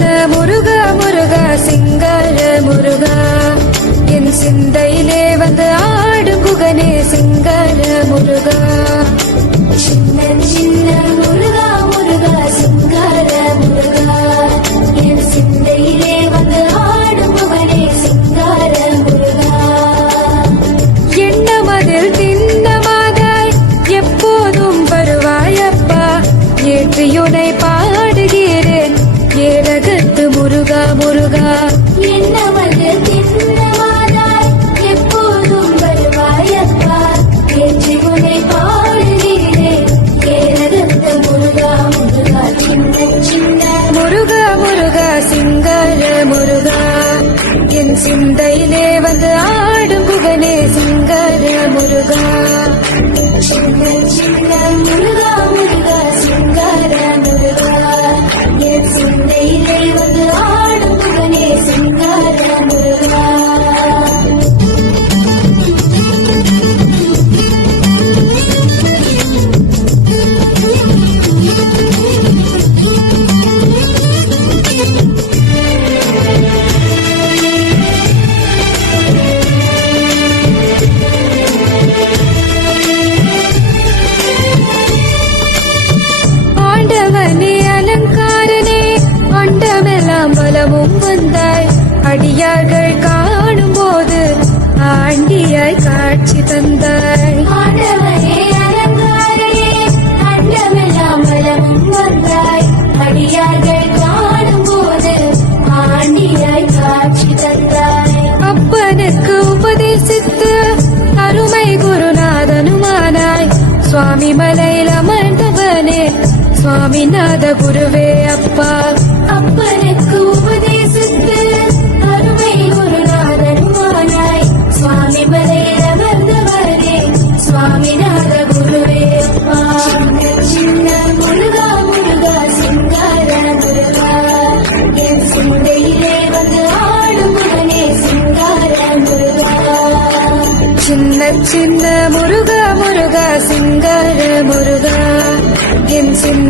சின்ன முருகா முருகா சிங்கார முருகா. என் சிந்தையிலே வந்து ஆடும் குகனே சிங்கார முருகா. சின்ன சின்ன முருகா முருகா சிங்கார முருகா. என் சிந்தையிலே வந்து ஆடும் குகனே சிங்கார முருகா. எண்ணமதில் திண்ணமாதாய் எப்போதும் வருவாயப்பா. ஏற்றியுனை பாடுகிறேன் முருகா. எண்ணமதில் திண்ணமாதாய் எப்போதும் வருவாயப்பா. ஏற்றியுனை பாடுகிறேன் ஏரகத்து முருகா முருகா சின்ன சின்ன. முருகா முருகா சிங்கார முருகா. என் சிந்தையிலே வந்து ஆடும் புகனே சிங்கார முருகா. சின்ன சின்ன முருகா. ஆண்டவனே அலங்காரனே அண்டமெல்லாம் பலமும் வந்தாய். அடியார்கள் காணும் போது ஆண்டியாய் காட்சி தந்தாய். ஆண்டவனே அலங்காரனே அண்டமெல்லாம் பலமும் வந்தாய். அடியார்கள் காணும் போது ஆண்டியாய் காட்சி தந்தாய். அப்பனுக்கு உபதேசித்து அருமை குருநாதனுமானாய். சுவாமி அமர்ந்தவனே சுவாமிநாத குருவே அப்பா. அப்பனுக்கு உபதேசித்து அருமை குருநாதனுமானாய் சுவாமி மலையில் அமர்ந்தவனே சுவாமிநாத குருவே அப்பா. சின்ன முருகா முருகா சிங்கார முருகா. என் சிந்தையிலே வந்து ஆடும் முருகனே சிங்கார முருகா. சின்ன சின்ன முருகா முருகா சிங்கார முருகா. என்